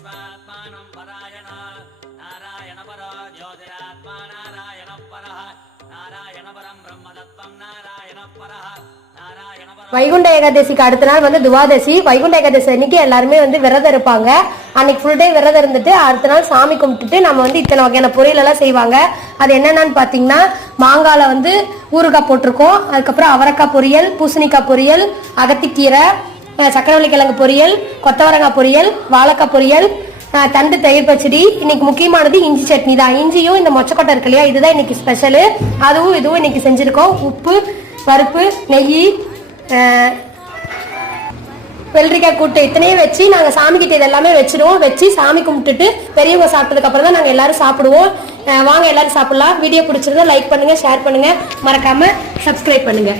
விஸ்வாத்மானம் பராயணா நாராயண பரோ ஜோதிராத்மா நாராயண பரா வைகுண்ட ஏகாதசிக்கு அடுத்த நாள் வந்து துவாதசி. வைகுண்ட ஏகாதசி அன்னைக்கு எல்லாருமே வந்து விரதம் இருப்பாங்க. அன்னைக்கு ஃபுல் டே விரதம் இருந்துட்டு அடுத்த நாள் சாமி கும்பிட்டுட்டு நம்ம வந்து இத்தனை வகையான பொரியல் எல்லாம் செய்வாங்க. அது என்னென்னு பாத்தீங்கன்னா மாங்காயில் வந்து ஊறுகாய் போட்டிருக்கோம். அதுக்கப்புறம் அவரக்காய் பொரியல் பூசணிக்காய் பொரியல் அகத்திக்கீரை சக்கரவள்ளி கிழங்கு பொரியல் கொத்தவரங்காய் பொரியல் வாழைக்காய் பொரியல் தண்டு தயிர் பச்சடி. இன்னைக்கு முக்கியமானது இஞ்சி சட்னி தான். இஞ்சியும் இந்த மொச்சக்கொட்டை இருக்கு இல்லையா? இதுதான் இன்னைக்கு ஸ்பெஷலு அதுவும் இதுவும் இன்னைக்கு செஞ்சிருக்கோம். உப்பு பருப்பு நெய் வெள்ளரிக்காய் கூட்டு இத்தனையும் வச்சு நாங்கள் சாமி கிட்ட இது எல்லாமே வச்சிருவோம். வச்சு சாமி கும்பிட்டுட்டு பெரியவங்க சாப்பிட்டதுக்கு அப்புறம் தான் நாங்கள் எல்லாரும் சாப்பிடுவோம். வாங்க எல்லாரும் சாப்பிடலாம். வீடியோ பிடிச்சிருந்தா லைக் பண்ணுங்க ஷேர் பண்ணுங்க. மறக்காம சப்ஸ்கிரைப் பண்ணுங்க.